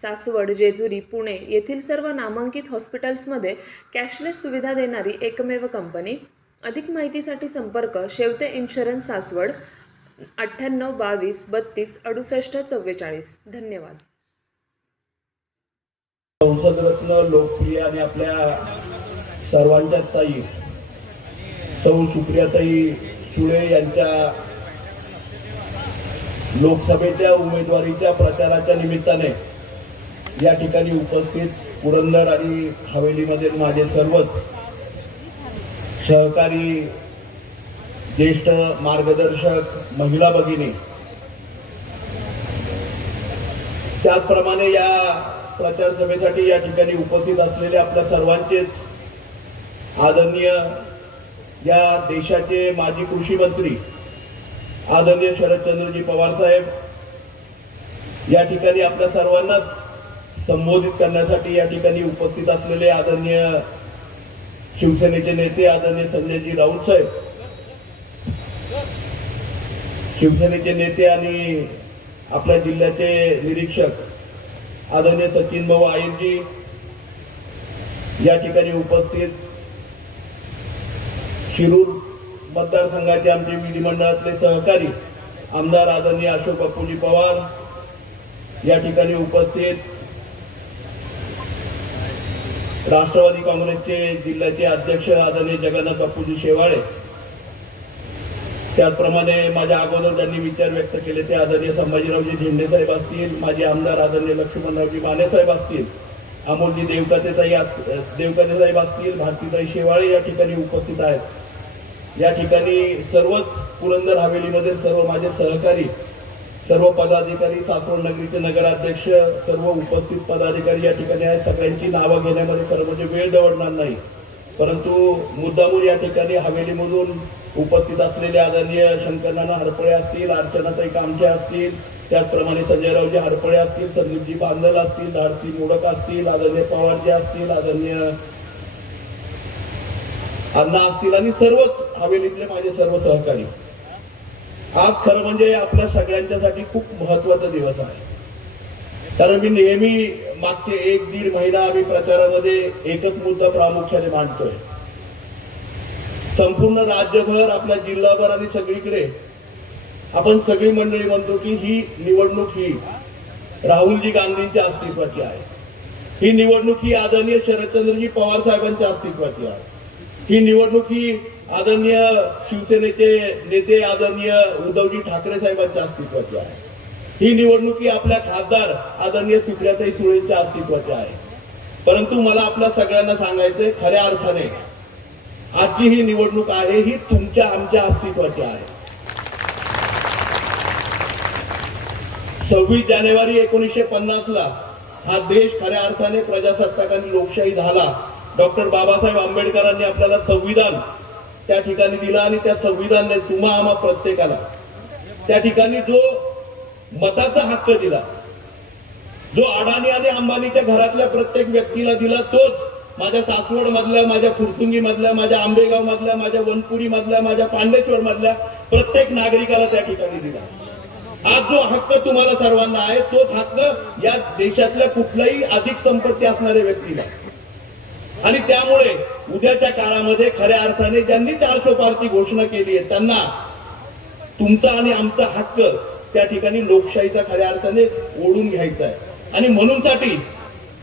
सासवड जेजुरी पुणे येथील सर्व नामांकित हॉस्पिटल्समध्ये कॅशलेस सुविधा देणारी एकमेव कंपनी. अधिक माहितीसाठी संपर्क शेवते इन्शुरन्स सासवड अठ्ठ्याण्णव बावीस बत्तीस अडुसष्ट चव्वेचाळीस. धन्यवाद. संसदरत्न लोकप्रिय आणि आपल्या सर्वांच्या ताई सौ सुप्रियाताई सुळे यांच्या लोकसभेच्या उमेदवारीच्या प्रचाराच्या निमित्ताने या ठिकाणी उपस्थित पुरंदर आणि हवेलीमध्ये माझे सर्वच सहकारी ज्येष्ठ मार्गदर्शक महिला भगिनी. त्याचप्रमाणे या प्रचार सभेसाठी या ठिकाणी उपस्थित असलेले आपल्या सर्वांचेच आदरणीय या देशाचे माजी कृषी मंत्री आदरणीय शरदचंद्रजी पवार साहेब या ठिकाणी आपल्या सर्वांनाच संबोधित करण्यासाठी या ठिकाणी उपस्थित असलेले आदरणीय शिवसेनेचे नेते आदरणीय संजयजी राऊत साहेब शिवसेनेचे नेते आणि आपल्या जिल्ह्याचे निरीक्षक आदरणीय सचिन भाऊ आईरजी या ठिकाणी उपस्थित शिरूर मतदारसंघाचे आमचे विधिमंडळातले सहकारी आमदार आदरणीय अशोक बापूजी पवार या ठिकाणी उपस्थित राष्ट्रवादी काँग्रेसचे जिल्ह्याचे अध्यक्ष आदरणीय जगन्नाथ बापूजी शेवाळे. त्याचप्रमाणे माझ्या अगोदर ज्यांनी विचार व्यक्त केले ते आदरणीय संभाजीरावजी झेंडे साहेब असतील माजी आमदार आदरणीय लक्ष्मणरावजी माने साहेब असतील अमोलजी देवकातेताई अस- देवकाते साहेब असतील भारतीताई शेवाळे या ठिकाणी उपस्थित आहेत. या ठिकाणी सर्वच पुरंदर हवेलीमधील सर्व माझे सहकारी सर्व पदाधिकारी सासवड नगरीचे नगराध्यक्ष सर्व उपस्थित पदाधिकारी या ठिकाणी आहेत. सगळ्यांची नावं घेण्यामध्ये खरं म्हणजे वेळ दवडणार नाही. परंतु मुद्दामून या ठिकाणी हवेलीमधून उपस्थित असलेले आदरणीय शंकरनाना हरपळे असतील अर्चनाताई कामचे असतील त्याचप्रमाणे संजयरावजी हरपळे असतील संदीपजी बांधल असतील धाडसी मोडक असतील आदरणीय पवारजी असतील आदरणीय अण्णा असतील आणि सर्वच हवेलीतले माझे सर्व सहकारी. आज खरं म्हणजे आपल्या सगळ्यांच्यासाठी खूप महत्त्वाचा दिवस आहे. कारण मी नेहमी मागचे एक दीड महिना आम्ही प्रचारामध्ये एकच मुद्दा प्रामुख्याने मांडतोय. संपूर्ण राज्यभर आपल्या जिल्हाभर आणि सगळीकडे आपण सगळी मंडळी म्हणतो की ही निवडणूक ही राहुलजी गांधींच्या अस्तित्वाची आहे. ही निवडणूक ही आदरणीय शरदचंद्रजी पवार साहेबांच्या अस्तित्वाची आहे. ही निवडणूक ही आदरणीय शिवसेनेचे नेते आदरणीय उद्धवजी ठाकरे साहेबांच्या अस्तित्वाचे आहे. ही निवडणूक ही आपल्या खासदार आदरणीय सुप्रियाताई सुळेंच्या अस्तित्वाची आहे. परंतु मला आपल्या सगळ्यांना सांगायचंय खऱ्या अर्थाने आजची ही निवडणूक आहे ही तुमच्या आमच्या अस्तित्वाची आहे. सव्वीस जानेवारी एकोणीसशे पन्नास ला हा देश खऱ्या अर्थाने प्रजासत्ताक आणि लोकशाही झाला. डॉक्टर बाबासाहेब आंबेडकरांनी आपल्याला संविधान त्या ठिकाणी दिला आणि त्या संविधानने तुम्हा आम्हा प्रत्येकाला. त्या ठिकाणी जो मताचा हक्क दिला जो अडाणी आणि अंबानीच्या घरातल्या प्रत्येक व्यक्तीला दिला तोच माझ्या सासवड मधल्या माझ्या फुरसुंगी मधल्या माझ्या आंबेगाव मधल्या माझ्या वनपुरी मधल्या माझ्या पांडेश्वर मधल्या प्रत्येक नागरिकाला त्या ठिकाणी दिला. आज जो हक्क तुम्हाला सर्वांना आहे तोच हक्क या देशातल्या कुठल्याही अधिक संपत्ती असणाऱ्या व्यक्तीला. आणि त्यामुळे उद्याच्या काळामध्ये खऱ्या अर्थाने ज्यांनी चारशे पारची घोषणा केली आहे त्यांना तुमचा आणि आमचा हक्क त्या ठिकाणी लोकशाहीचा खऱ्या अर्थाने ओढून घ्यायचा आहे. आणि म्हणूनसाठी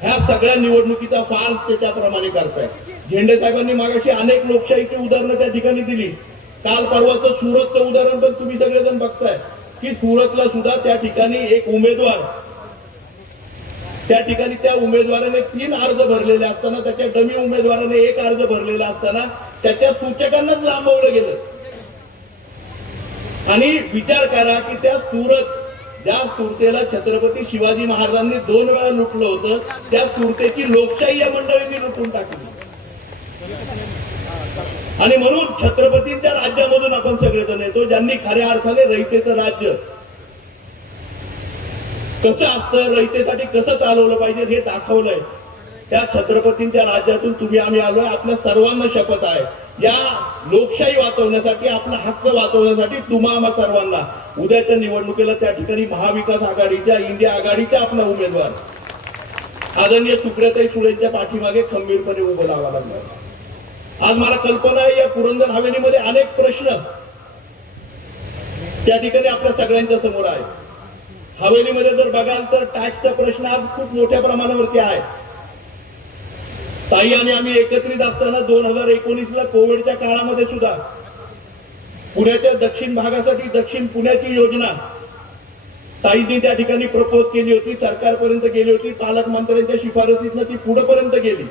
ह्या सगळ्या निवडणुकीचा फार ते त्याप्रमाणे करतायत झेंडे साहेबांनी मागाशी अनेक लोकशाहीची उदाहरणं त्या ठिकाणी दिली. काल परवाचं सुरतचं उदाहरण पण तुम्ही सगळेजण बघताय की सुरतला सुद्धा त्या ठिकाणी एक उमेदवार त्या ठिकाणी त्या उमेदवाराने तीन अर्ज भरलेले असताना त्याच्या डमी उमेदवाराने एक अर्ज भरलेला असताना त्याच्या सूचकांनाच लांबवलं गेलं. आणि विचार करा की त्या सुरत ज्या सुरतेला छत्रपती शिवाजी महाराजांनी दोन वेळा लुटलं होतं त्या सुरतेची लोकशाही या मंडळींनी लुटून टाकली. आणि म्हणून छत्रपतींच्या राज्यामधून आपण सगळेजण येतो ज्यांनी खऱ्या अर्थाने रहितेचं राज्य कसं असतं रहितेसाठी कसं चालवलं पाहिजे हे दाखवलंय. त्या छत्रपतींच्या राज्यातून तुम्ही आम्ही आलोय आपल्या सर्वांना शपथ आहे. या लोकशाही वाचवण्यासाठी आपला हक्क वाचवण्यासाठी तुम्हा आम्हा सर्वांना. उद्याच्या निवडणुकीला त्या ठिकाणी महाविकास आघाडीच्या इंडिया आघाडीच्या आपला उमेदवार. आदरणीय सुप्रियाताई सुळेंच्या पाठीमागे खंबीरपणे उभं राहावं लागलं आज मला कल्पना आहे या पुरंदर हवेलीमध्ये अनेक प्रश्न त्या ठिकाणी आपल्या सगळ्यांच्या समोर आहे हवेलीमध्ये जर बघाल तर टॅक्सचा प्रश्न आज खूप मोठ्या प्रमाणावरती आहे. ताई आणि आम्ही एकत्रित असताना दोन हजार एकोणीस ला कोविडच्या काळामध्ये सुद्धा पुण्याच्या दक्षिण भागासाठी दक्षिण पुण्याची योजना ताईंनी त्या ठिकाणी प्रपोज केली होती सरकारपर्यंत गेली होती पालकमंत्र्यांच्या शिफारसीतनं ती पुढेपर्यंत गेली.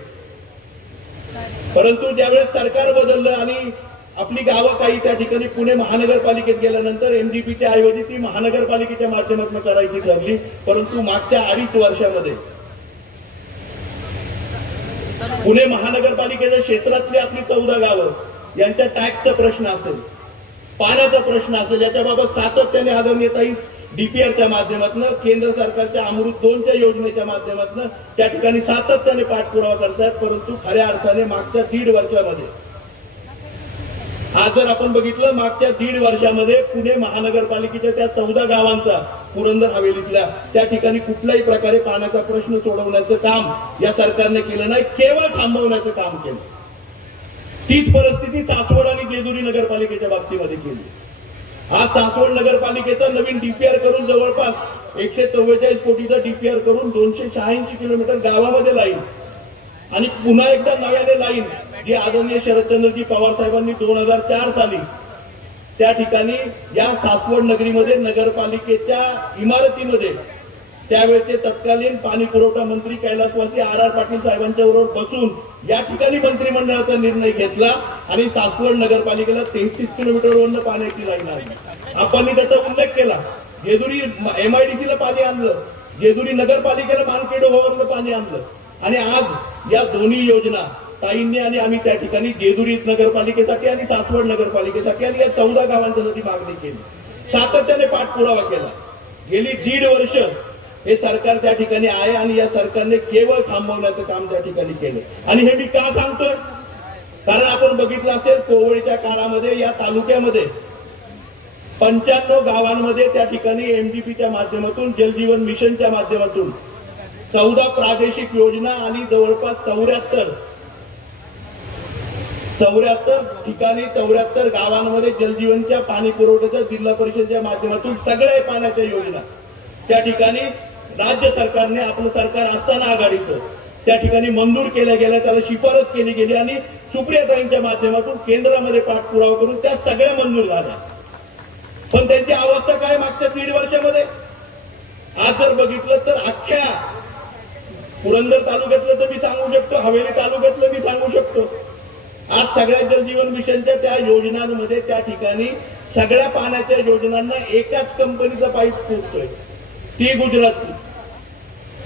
परंतु ज्यावेळेस सरकार बदललं आणि आपली गावं काही त्या ठिकाणी पुणे महानगरपालिकेत गेल्यानंतर एमडीपीच्या ऐवजी ती महानगरपालिकेच्या माध्यमातून करायची ठरली परंतु मागच्या अडीच वर्षामध्ये पुणे महानगरपालिकेच्या क्षेत्रातली आपली चौदा गावं यांच्या टॅक्सचा प्रश्न असेल पाण्याचा प्रश्न असेल याच्याबाबत सातत्याने आदरणीय ताई डीपीआरच्या माध्यमातून केंद्र सरकारच्या अमृत दोनच्या योजनेच्या माध्यमातून त्या ठिकाणी सातत्याने पाठपुरावा करतायत परंतु खऱ्या अर्थाने मागच्या दीड वर्षामध्ये आज जर आपण बघितलं मागच्या दीड वर्षामध्ये पुणे महानगरपालिकेच्या त्या चौदा गावांचा पुरंदर हवेलीतल्या त्या ठिकाणी कुठल्याही प्रकारे पाण्याचा प्रश्न सोडवण्याचं काम या सरकारने केलं नाही केवळ थांबवण्याचं काम केलं. तीच परिस्थिती सासवड आणि जेजुरी नगरपालिकेच्या बाबतीमध्ये केली. आज सासवड नगरपालिकेचा नवीन डीपीआर करून जवळपास एकशे चव्वेचाळीस कोटीचा डीपीआर करून दोनशे शहाऐंशी किलोमीटर गावामध्ये लाईन आणि पुन्हा एकदा नव्याने लाईन जी आदरणीय शरदचंद्रजी पवार साहेबांनी दोन हजार चार साली त्या ठिकाणी या सासवड नगरीमध्ये नगरपालिकेच्या इमारतीमध्ये त्यावेळेचे तत्कालीन पाणी पुरवठा मंत्री कैलासवासी आर आर पाटील साहेबांच्या बरोबर बसून या ठिकाणी मंत्रिमंडळाचा निर्णय घेतला आणि सासवड नगरपालिकेला तेहतीस किलोमीटर वरून पाण्याची लाईन आली. आपण त्याचा उल्लेख केला. जेजुरी एमआयडीसीला पाणी आणलं. जेजुरी नगरपालिकेला मानखेडो भवनला पाणी आणलं. आणि आज या दोन्ही योजना ताईंनी आणि आम्ही त्या ठिकाणी जेजुरी नगरपालिकेसाठी आणि सासवड नगरपालिकेसाठी आणि या चौदा गावांच्यासाठी मागणी केली. सातत्याने पाठपुरावा केला. गेली दीड वर्ष हे सरकार त्या ठिकाणी आहे आणि या सरकारने केवळ थांबवण्याचं काम त्या ठिकाणी केलं. आणि हे मी का सांगतोय? कारण आपण बघितलं असेल कोविडच्या काळामध्ये या तालुक्यामध्ये पंच्याण्णव गावांमध्ये त्या ठिकाणी एमडीपीच्या माध्यमातून जलजीवन मिशनच्या माध्यमातून चौदा प्रादेशिक योजना आणि जवळपास चौऱ्याहत्तर चौऱ्याहत्तर ठिकाणी चौऱ्याहत्तर गावांमध्ये जलजीवनच्या पाणी पुरवठ्याच्या जिल्हा परिषदेच्या माध्यमातून सगळ्या पाण्याच्या योजना. त्या ठिकाणी राज्य सरकारने आपलं सरकार असताना आघाडीचं त्या ठिकाणी मंजूर केल्या गेल्या त्याला शिफारस केली गेली आणि सुप्रियाताईंच्या माध्यमातून केंद्रामध्ये पाठपुरावा करून त्या सगळ्या मंजूर झाल्या. पण त्यांची अवस्था काय मागच्या दीड वर्षामध्ये? आज जर बघितलं तर अख्ख्या पुरंदर तालुक्यातलं तर मी सांगू शकतो हवेली तालुक्यातलं मी सांगू शकतो. आज सगळ्या जलजीवन मिशनच्या त्या योजनांमध्ये त्या ठिकाणी सगळ्या पाण्याच्या योजनांना एकाच कंपनीचा पाईप फुटतोय ती गुजरातची.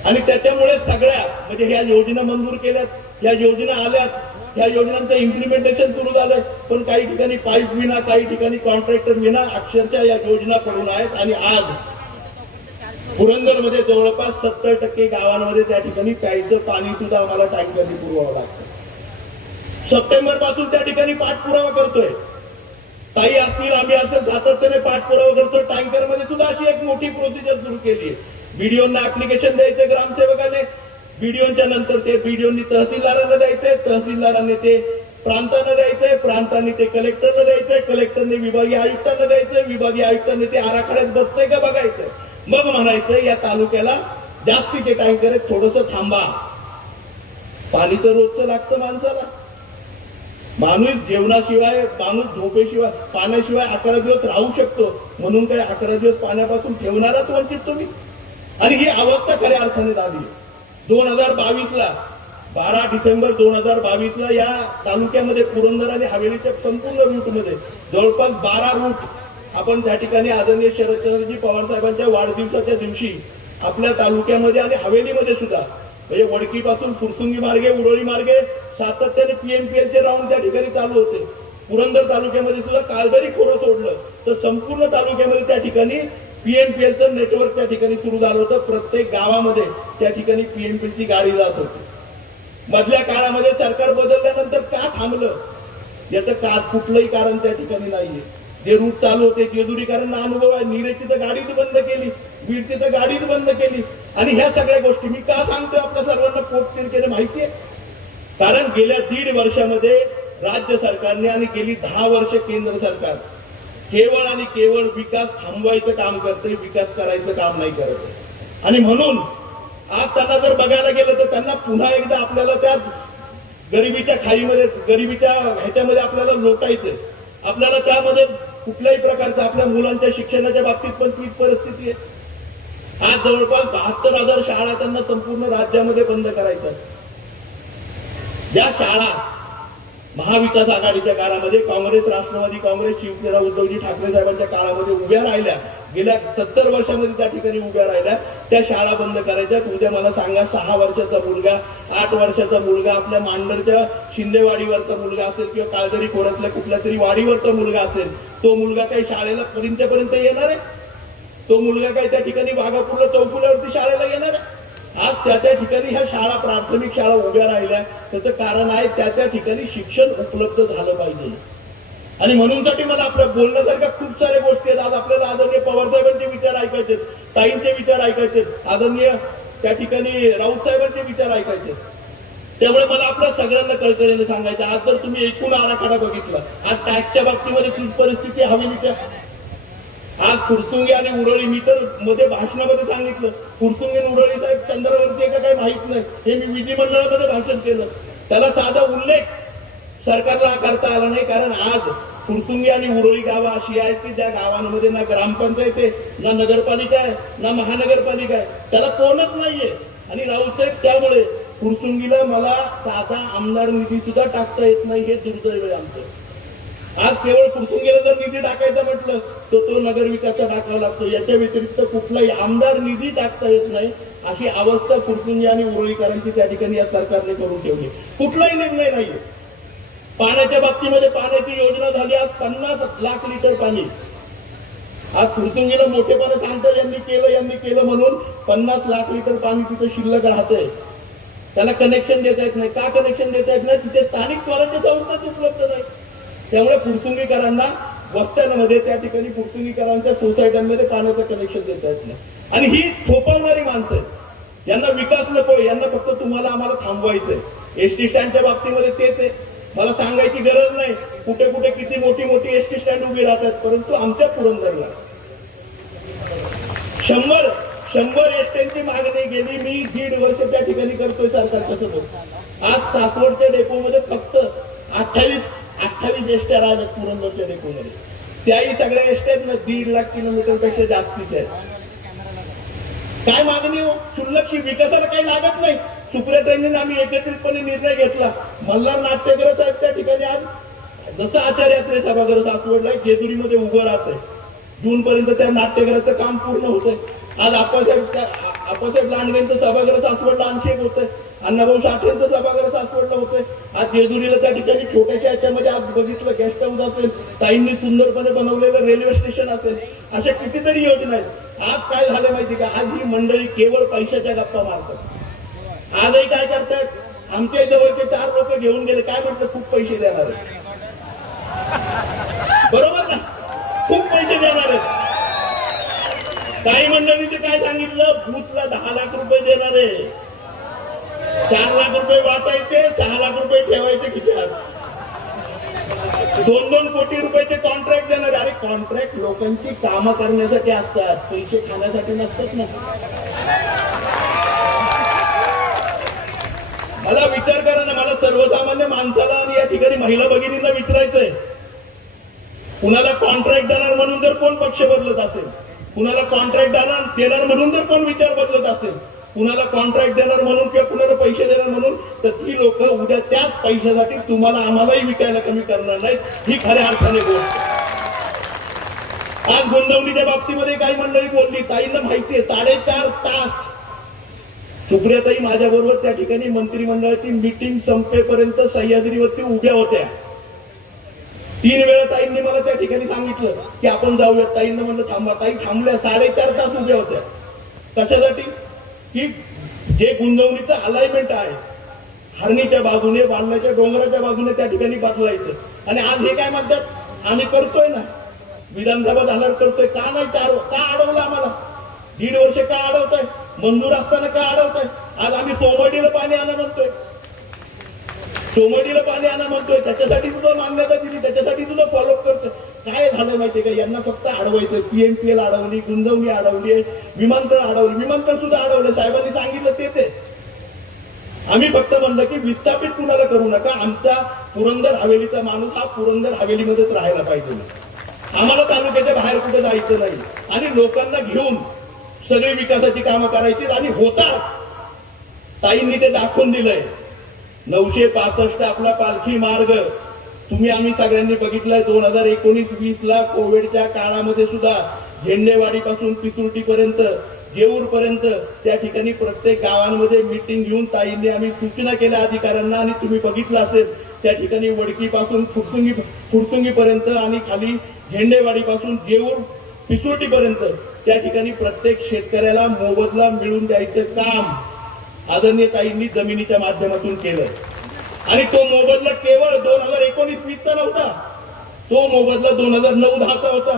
आणि त्याच्यामुळे सगळ्या म्हणजे ह्या योजना मंजूर केल्यात ह्या योजना आल्यात ह्या योजनांचं इम्प्लिमेंटेशन सुरू झालं पण काही ठिकाणी पाईप विना काही ठिकाणी कॉन्ट्रॅक्टर विना अक्षरशः या योजना पडून आहेत. आणि आज पुरंदरमध्ये जवळपास सत्तर टक्के गावांमध्ये त्या ठिकाणी प्यायचं पाणी सुद्धा आम्हाला टँकरने पुरवावं लागतं. सप्टेंबरपासून त्या ठिकाणी पाठपुरावा करतोय. ताई असतील आम्ही असं सातत्याने पाठपुरावा करतोय. टँकरमध्ये सुद्धा अशी एक मोठी प्रोसिजर सुरू केली आहे. बीडीओना ऍप्लिकेशन द्यायचे ग्रामसेवकाने. बीडीओच्या नंतर ते बीडीओनी तहसीलदारांना द्यायचे. तहसीलदारांनी ते प्रांतांना द्यायचंय प्रांतांनी ते कलेक्टरला द्यायचंय कलेक्टरने विभागीय आयुक्तांना द्यायचंय विभागीय आयुक्तांनी ते आराखड्यात बसतंय का बघायचंय? मग म्हणायचं या तालुक्याला जास्तीचे टँकर आहेत थोडस थांबा. पाणी तर रोजचं लागतं माणसाला. माणूस जेवणाशिवाय माणूस झोपेशिवाय पाण्याशिवाय अकरा दिवस राहू शकतो. म्हणून काय अकरा दिवस पाण्यापासून ठेवणाराच वंचित तुम्ही? आणि ही अवस्था खऱ्या अर्थाने झाली दोन हजार बावीस ला बारा डिसेंबर दोन हजार बावीस ला या तालुक्यामध्ये पुरंदर आणि हवेलीच्या संपूर्ण रूटमध्ये जवळपास बारा रूट आपण त्या ठिकाणी आदरणीय शरदचंद्रजी पवार साहेबांच्या वाढदिवसाच्या दिवशी आपल्या तालुक्यामध्ये आणि हवेलीमध्ये सुद्धा म्हणजे वडकीपासून फुरसुंगी मार्गे उरोळी मार्गे सातत्याने पीएमपीएल चे राऊंड त्या ठिकाणी चालू होते. पुरंदर तालुक्यामध्ये सुद्धा काल जरी खोरं सोडलं. तर संपूर्ण तालुक्यामध्ये त्या ठिकाणी पीएमपीएलचं नेटवर्क त्या ठिकाणी सुरू झालं होतं. प्रत्येक गावामध्ये त्या ठिकाणी पीएमपीएलची गाडी जात होती. मधल्या काळामध्ये सरकार बदलल्यानंतर का थांबलं? याचं का कुठलंही कारण त्या ठिकाणी नाहीये. जे रूट चालू होते जेजुरीकरांना अनुभव आहे. नीरजची तर गाडीच बंद केली बीडची तर गाडीच बंद केली. आणि ह्या सगळ्या गोष्टी मी का सांगतोय आपल्या सर्वांना पोट केले माहितीये कारण गेल्या दीड वर्षामध्ये राज्य सरकारने आणि गेली दहा वर्ष केंद्र सरकार केवळ आणि केवळ विकास थांबवायचं काम करते विकास करायचं काम नाही करत आणि म्हणून आज त्यांना जर बघायला गेलं तर त्यांना पुन्हा एकदा आपल्याला त्या गरिबीच्या खाईमध्ये गरिबीच्या ह्याच्यामध्ये आपल्याला लोटायचंय. आपल्याला त्यामध्ये कुठल्याही प्रकारचा आपल्या मुलांच्या शिक्षणाच्या बाबतीत पण तीच परिस्थिती आहे. आज जवळपास बहात्तर हजार शाळा त्यांना संपूर्ण राज्यामध्ये बंद करायच्या ज्या शाळा महाविकास आघाडीच्या काळामध्ये काँग्रेस राष्ट्रवादी काँग्रेस शिवसेना उद्धवजी ठाकरे साहेबांच्या काळामध्ये उभ्या राहिल्या. गेल्या सत्तर वर्षामध्ये त्या ठिकाणी उभ्या राहिल्या. त्या शाळा बंद करायच्या. उद्या मला सांगा सहा वर्षाचा मुलगा आठ वर्षाचा मुलगा आपल्या मांडरच्या शिंदेवाडीवरचा मुलगा असेल किंवा काळदरी खोऱ्यातल्या कुठल्या तरी वाडीवरचा मुलगा असेल तो मुलगा काही शाळेला पर्यंत येणार आहे? तो मुलगा काही त्या ठिकाणी वाघापूरला चौफुल्यावरती शाळेला येणार आहे? आज त्या त्या ठिकाणी ह्या शाळा प्राथमिक शाळा उभ्या राहिल्या. त्याचं कारण आहे त्या त्या ठिकाणी शिक्षण उपलब्ध झालं पाहिजे. आणि म्हणूनसाठी मला आपल्या बोलण्यासारख्या खूप साऱ्या गोष्टी आहेत. आज आपल्याला आदरणीय पवार साहेबांचे विचार ऐकायचे ताईंचे विचार ऐकायचे आदरणीय त्या ठिकाणी राऊत साहेबांचे विचार ऐकायचे त्यामुळे मला आपल्या सगळ्यांना कळकळीने सांगायचं आज जर तुम्ही एकूण आराखडा बघितला आज टॅक्सच्या बाबतीमध्ये तीच परिस्थिती हवेलीच्या आज फुरसुंगी आणि उरळी मी तर मध्ये भाषणामध्ये सांगितलं फुरसुंगी उरळी साहेब चंद्रावरती एका का काही माहीत नाही. हे मी विधिमंडळामध्ये भाषण केलं. त्याला साधा उल्लेख सरकारला करता आला नाही कारण आज फुरसुंगी आणि उरळी गावं अशी आहेत की ज्या गावांमध्ये ना ग्रामपंचायत आहे ना नगरपालिका आहे ना महानगरपालिका आहे. त्याला कोणच नाहीये. आणि राऊतसाहेब त्यामुळे फुरसुंगीला मला साधा आमदार निधी सुद्धा टाकता येत नाही हे दुर्दैव आहे आमचं. आज केवळ फुरसुंगीला जर निधी टाकायचा म्हटलं तर तो नगरविकासचा टाकावा लागतो. याच्या व्यतिरिक्त कुठलाही आमदार निधी टाकता येत नाही अशी अवस्था फुरसुंगी आणि उरळीकरांची त्या ठिकाणी या सरकारने करून ठेवली. कुठलाही निर्णय नाहीये. पाण्याच्या बाबतीमध्ये पाण्याची योजना झाली आज पन्नास लाख लिटर पाणी. आज फुरसुंगीला मोठेपणा सांगतं यांनी केलं यांनी केलं म्हणून पन्नास लाख लिटर पाणी तिथे शिल्लक राहतंय. त्याला कनेक्शन देता येत नाही. का कनेक्शन देता येत नाही? तिथे स्थानिक स्वराज्य संस्थाच उपलब्ध नाही. त्यामुळे फुरसुंगीकरांना वस्त्यांमध्ये त्या ठिकाणी फुरसुंगीकरांच्या सोसायट्यांमध्ये पाण्याचं कनेक्शन देता येत नाही. आणि ही थोपवणारी माणसं आहेत. यांना विकास नको यांना फक्त तुम्हाला आम्हाला थांबवायचंय. एसटी स्टँडच्या बाबतीमध्ये तेच आहे. मला सांगायची गरज नाही. कुठे कुठे किती मोठी मोठी एसटी स्टँड उभी राहतात परंतु आमच्या पुरंदरला. शंभर शंभर एसट्यांची मागणी गेली मी दीड वर्ष त्या ठिकाणी करतोय सरकार कसं आज सासवडच्या डेपोमध्ये फक्त अठ्ठावीस अठ्ठावीस एसट्या राहिल्यात पुरंदरच्या डेपोमध्ये त्याही सगळ्या एसट्या आहेत ना दीड लाख किलोमीटरपेक्षा जास्तीच्या आहेत. काय मागणी हो? क्षुल्लक विकासाला काही लागत नाही. सुप्रियाताईंनी आम्ही एकत्रितपणे निर्णय घेतला. मल्हार नाट्यगृह साहेब त्या ठिकाणी आज जसं आचार्य यात्रे सभागृह सासवडला जेजुरीमध्ये उभं राहत आहे जून पर्यंत त्या नाट्यगृहाचं काम पूर्ण होतंय. आज आप्पासाहेब त्या- आप्पासाहेब लांडगेंचं सभागृह सासवडला आणखी एक होतंय. अण्णाभाऊ साठेंचं सभागृह सासवडला होतंय आज जेजुरीला त्या ठिकाणी छोट्याशा याच्यामध्ये आज बघितलं गेस्ट हाऊस असेल ताईंनी सुंदरपणे बनवलेलं रेल्वे स्टेशन असेल अशा कितीतरी योजना आहेत. आज काय झालं माहिती का? आज ही मंडळी केवळ पैशाच्या गप्पा मारतात. आजही काय करतात? आमच्या जवळचे चार लोक घेऊन गेले. काय म्हटलं? खूप पैसे देणार आहेत. बरोबर ना? खूप पैसे देणार आहेत. काही मंडळीचे काय सांगितलं? भूतला दहा लाख रुपये देणार आहे. चार लाख रुपये वाटायचे सहा लाख रुपये ठेवायचे खिशात दोन दोन कोटी रुपयाचे कॉन्ट्रॅक्ट देणार. अरे कॉन्ट्रॅक्ट लोकांची कामं करण्यासाठी असतात. पैसे खाण्यासाठी नसतात ना. मला विचार करा ना मला सर्वसामान्य माणसाला आणि या ठिकाणी महिला भगिनींना विचारायचंय. कुणाला कॉन्ट्रॅक्ट देणार म्हणून जर कोण पक्ष बदलत असेल कुणाला कॉन्ट्रॅक्ट देणार देणार म्हणून जर कोण विचार बदलत असेल कुणाला कॉन्ट्रॅक्ट देणार म्हणून किंवा कुणाला पैसे देणार म्हणून तर ती लोक उद्या त्याच पैशासाठी तुम्हाला आम्हालाही विकायला कमी करणार नाहीत. ही खऱ्या अर्थाने गोष्ट आज गुंतवणुकीच्या बाबतीमध्ये काही मंडळी बोलली ताईंना माहितीये साडेचार तास सुप्रियाताई माझ्या बरोबर त्या ठिकाणी मंत्रिमंडळाची मीटिंग संपेपर्यंत सह्याद्रीवरती उभ्या होत्या. तीन वेळा ताईंनी मला त्या ठिकाणी सांगितलं की आपण जाऊया ताईंना म्हणलं थांबा ताई थांबल्या साडेचार तास उभ्या होत्या. कशासाठी? की जे गुंजवणीचं अलाइनमेंट आहे हरणीच्या बाजूने बांधण्याच्या डोंगराच्या बाजूने त्या ठिकाणी बदलायचं. आणि आज हे काय म्हणतात? आम्ही करतोय ना. विधानसभा झाल्यावर करतोय. का नाही? का अडवलं आम्हाला? दीड वर्ष का अडवताय? मंजूर असताना का अडवताय? आज आम्ही सोमडीला पाणी आणा म्हणतोय. सोमडीला पाणी आणा म्हणतोय. त्याच्यासाठी सुद्धा मान्यता दिली. त्याच्यासाठी सुद्धा फॉलोअप करतोय. काय झालं माहितीये का? यांना फक्त अडवायचं पीएमपीएल अडवली गुंजवणी अडवली विमानतळ अडवलं. विमानतळ सुद्धा अडवलं. साहेबांनी सांगितलं तेच आहे. आम्ही फक्त म्हणलं की विस्थापित कुणाला करू नका. आमचा पुरंदर हवेलीचा माणूस हा पुरंदर हवेलीमध्येच राहायला पाहिजे. आम्हाला तालुक्याच्या बाहेर कुठे जायचं नाही. आणि लोकांना घेऊन सगळी विकासाची कामं करायची आणि होतात. ताईंनी ते दाखवून दिलंय. नऊशे पासष्ट आपला पालखी मार्ग. तुम्ही आम्ही सगळ्यांनी बघितलंय दोन हजार एकोणीस वीस ला कोविडच्या काळामध्ये सुद्धा झेंडेवाडी पासून पिसुर्टी पर्यंत जेऊर पर्यंत त्या ठिकाणी प्रत्येक गावांमध्ये मिटिंग घेऊन ताईंनी आम्ही सूचना केल्या अधिकाऱ्यांना आणि तुम्ही बघितलं असेल त्या ठिकाणी वडकी पासून फुरसुंगी फुरसुंगी पर्यंत आणि खाली झेंडेवाडी पासून जेऊर पिसुर्टी पर्यंत त्या ठिकाणी प्रत्येक शेतकऱ्याला मोबदला मिळून द्यायचं काम आदरणीय ताईंनी जमिनीच्या माध्यमातून केलं आणि तो मोबदला केवळ दोन हजार एकोणीस वीसचा नव्हता. तो मोबदला दोन हजार नऊ दहाचा होता.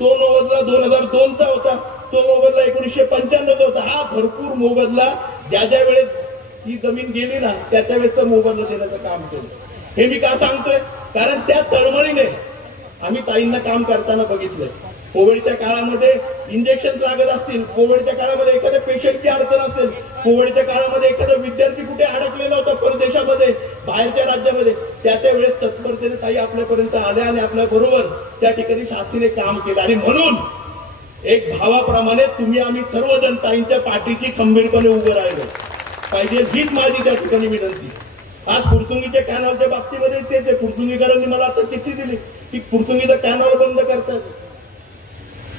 तो मोबदला दोन हजार दोनचा होता. तो मोबदला एकोणीसशे पंच्याण्णवचा होता. हा भरपूर मोबदला ज्या ज्या वेळेस ही जमीन गेली ना त्याच्या वेळेसचा मोबदला देण्याचं काम केलं. हे मी का सांगतोय? कारण त्या तळमळीने आम्ही ताईंना काम करताना बघितलंय. कोविडच्या काळामध्ये इंजेक्शन लागत असतील कोविडच्या काळामध्ये एखाद्या पेशंटची अडचण असेल कोविडच्या काळामध्ये एखादा विद्यार्थी कुठे अडकलेला होता बाहेरच्या राज्यामध्ये त्या त्या वेळेस तत्परतेने ताई आपल्यापर्यंत आल्या आणि आपल्या बरोबर त्या ठिकाणी शास्त्रीने काम केलं. आणि म्हणून एक भावाप्रमाणे तुम्ही आम्ही सर्वजण ताईंच्या पाठीची खंबीरपणे उभं राहिलो. पाहिजे हीच माझी त्या ठिकाणी विनंती. आज फुरसुंगीच्या कॅनॉलच्या बाबतीमध्ये तेच आहे. फुरसुंगीकरांनी मला आता चिठ्ठी दिली की फुरसुंगीचा कॅनॉल बंद करतात.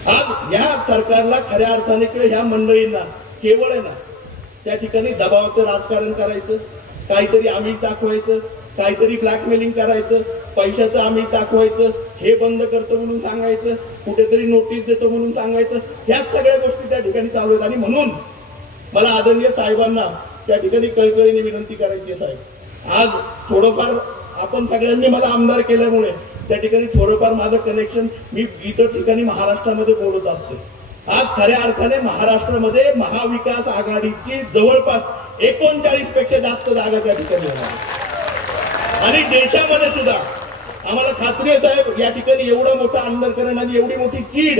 आज या सरकारला खऱ्या अर्थाने किंवा ह्या मंडळींना केवळ आहे ना त्या ठिकाणी दबावाचं राजकारण करायचं काहीतरी आम्ही दाखवायचं काहीतरी ब्लॅकमेलिंग करायचं पैशाचं आम्ही दाखवायचं हे बंद करतं म्हणून सांगायचं कुठेतरी नोटीस देतो म्हणून सांगायचं ह्याच सगळ्या गोष्टी त्या ठिकाणी चालू आहेत. आणि म्हणून मला आदरणीय साहेबांना त्या ठिकाणी कळकळीने विनंती करायची आहे साहेब. आज थोडंफार आपण सगळ्यांनी मला आमदार केल्यामुळे त्या ठिकाणी थोडंफार माझं कनेक्शन मी इतर ठिकाणी महाराष्ट्रामध्ये बोलत असते. आज खऱ्या अर्थाने महाराष्ट्रामध्ये महाविकास आघाडीची जवळपास एकोणचाळीसपेक्षा जास्त जागा त्या ठिकाणी होणार आणि देशामध्ये सुद्धा आम्हाला खात्री साहेब या ठिकाणी एवढं मोठं आंदोलन आणि एवढी मोठी चीड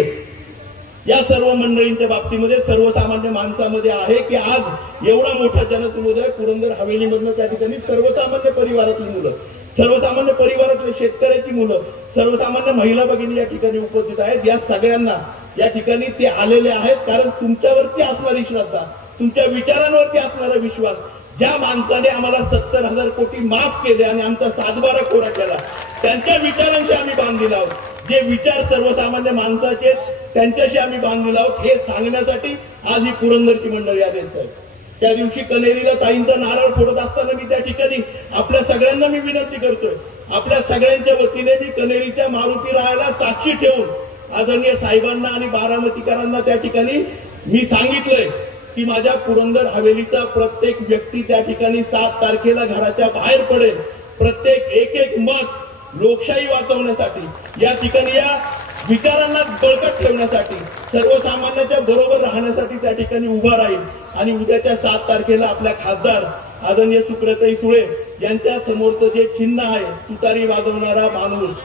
या सर्व मंडळींच्या बाबतीमध्ये सर्वसामान्य माणसामध्ये आहे की आज एवढा मोठा जनसमुदाय पुरंदर हवेलीमधनं त्या ठिकाणी सर्वसामान्य परिवारातली मुलं सर्वसामान्य परिवारातले शेतकऱ्याची मुलं सर्वसामान्य महिला भगिनी या ठिकाणी उपस्थित आहेत. या सगळ्यांना या ठिकाणी ते आलेले आहेत. कारण तुमच्यावरती असणारी श्रद्धा तुमच्या विचारांवरती असणारा विश्वास. ज्या माणसाने आम्हाला सत्तर हजार कोटी माफ केले आणि आमचा सातबारा कोरा केला त्यांच्या विचारांशी आम्ही बांधील आहोत. जे विचार सर्वसामान्य माणसाचे त्यांच्याशी आम्ही बांधील आहोत. हे सांगण्यासाठी आज ही पुरंदरची मंडळी आली साहेब. त्या दिवशी कनेरीला ताईंचा नारळ फोडत असताना मी त्या ठिकाणी आपल्या सगळ्यांना मी विनंती करतोय. आपल्या सगळ्यांच्या वतीने मी कनेरीच्या मारुती राहायला साक्षी ठेवून आदरणीय साहेबांना आणि बारामतीकरांना त्या ठिकाणी मी सांगितलंय. की माझ्या पुरंदर हवेलीचा प्रत्येक व्यक्ती त्या ठिकाणी सात तारखेला घराच्या बाहेर पडेल. प्रत्येक एक एक मत लोकशाही वाचवण्यासाठी या ठिकाणी या विचारांना बळकट ठेवण्यासाठी सर्वसामान्याच्या बरोबर राहण्यासाठी त्या ठिकाणी उभा राहील. आणि उद्याच्या सात तारखेला आपल्या खासदार आदरणीय सुप्रियाताई सुळे यांच्या समोरचं जे चिन्ह आहे तुतारी वाजवणारा माणूस.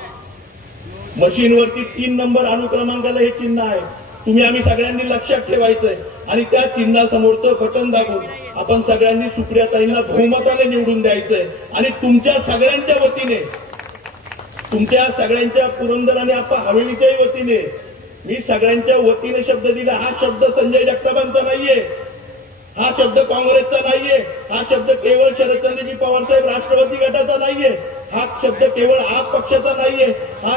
मशीनवरती तीन नंबर अनुक्रमांकाला हे चिन्ह आहे. तुम्ही आम्ही सगळ्यांनी लक्षात ठेवायचंय. आणि त्या चिन्हासमोरचं बटन दाबून आपण सगळ्यांनी सुप्रियाताईंना बहुमताने निवडून द्यायचंय. आणि तुमच्या सगळ्यांच्या वतीने तुमच्या सगळ्यांच्या पुरंदराने आपण हवेलीच्याही वतीने मी सगळ्यांच्या वतीने शब्द दिला. हा शब्द संजय जगतापांचा नाहीये. हा शब्द काँग्रेसचा नाहीये. हा शब्द केवळ शरदचंद्रजी पवार साहेब राष्ट्रवादी गटाचा नाहीये. हा शब्द केवळ आप पक्षाचा नाहीये. हा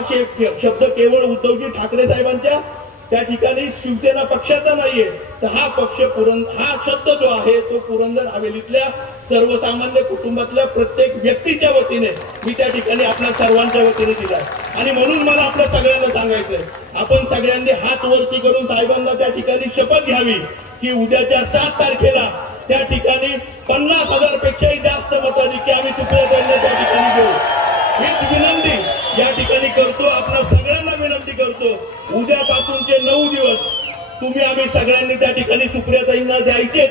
शब्द केवळ उद्धवजी ठाकरे साहेबांच्या त्या ठिकाणी शिवसेना पक्षाचा नाहीये. तर हा पक्ष पुरंद हा शब्द जो आहे तो पुरंदर हवेलीतल्या सर्वसामान्य कुटुंबातल्या प्रत्येक व्यक्तीच्या वतीने मी त्या ठिकाणी आपल्या सर्वांच्या वतीने दिला आणि म्हणून मला आपल्या सगळ्यांना सांगायचंय आपण सगळ्यांनी हात वरती करून साहेबांना त्या ठिकाणी शपथ घ्यावी की उद्याच्या सात तारखेला त्या ठिकाणी पन्नास हजार पेक्षाही जास्त मताधिक्य आम्ही सुप्रिया त्या ठिकाणी देऊ. हीच विनंती या ठिकाणी करतो. आपल्या सगळ्यांना विनंती करतो. उद्यापासूनचे नऊ दिवस तुम्ही आम्ही सगळ्यांनी त्या ठिकाणी सुप्रियाताईंना द्यायचे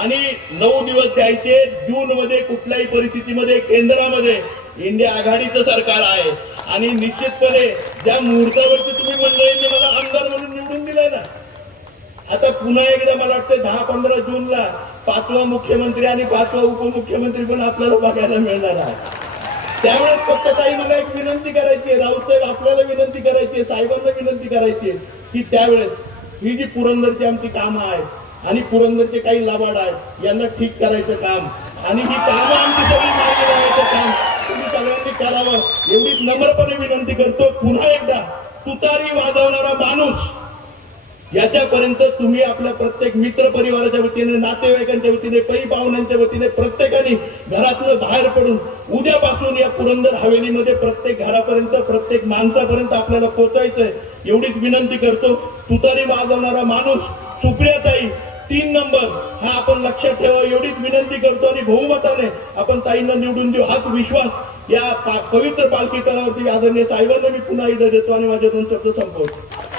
आणि नऊ दिवस द्यायचे. जून मध्ये कुठल्याही परिस्थितीमध्ये केंद्रामध्ये इंडिया आघाडीचं सरकार आहे. आणि निश्चितपणे ज्या मुहूर्तावरती तुम्ही मंडळींनी मला आमदार म्हणून निवडून दिलंय ना. आता पुन्हा एकदा मला वाटतं दहा पंधरा जूनला पाचवा मुख्यमंत्री आणि पाचवा उपमुख्यमंत्री पण आपल्याला बघायला मिळणार आहे. त्यावेळेस फक्त काही मला एक विनंती करायची आहे. राऊतसाहेब आपल्याला विनंती करायची आहे. साहेबांना विनंती करायची आहे की त्यावेळेस ही जी पुरंदरची आमची कामं आहेत आणि पुरंदरचे काही लबाड आहेत यांना ठीक करायचं काम आणि ही कामं आमची सगळी मार्गी लावायचं काम तुम्ही सगळ्यांनी करावं. एवढीच नम्रपणे विनंती करतो. पुन्हा एकदा तुतारी वाजवणारा माणूस याच्यापर्यंत तुम्ही आपल्या प्रत्येक मित्र परिवाराच्या वतीने नातेवाईकांच्या वतीने पै पाहुण्यांच्या वतीने प्रत्येकाने घरातून बाहेर पडून उद्यापासून या पुरंदर हवेलीमध्ये प्रत्येक घरापर्यंत प्रत्येक माणसापर्यंत आपल्याला पोहोचायचंय एवढीच विनंती करतो. तुतारी वाजवणारा माणूस सुप्रियाताई तीन नंबर हा आपण लक्षात ठेवा एवढीच विनंती करतो. आणि बहुमताने आपण ताईंना निवडून देऊ. हाच विश्वास या पा- पवित्र पालखी तळावरती आदरणीय साहेबांना मी पुन्हा एकदा देतो आणि माझे दोन शब्द संपवतो.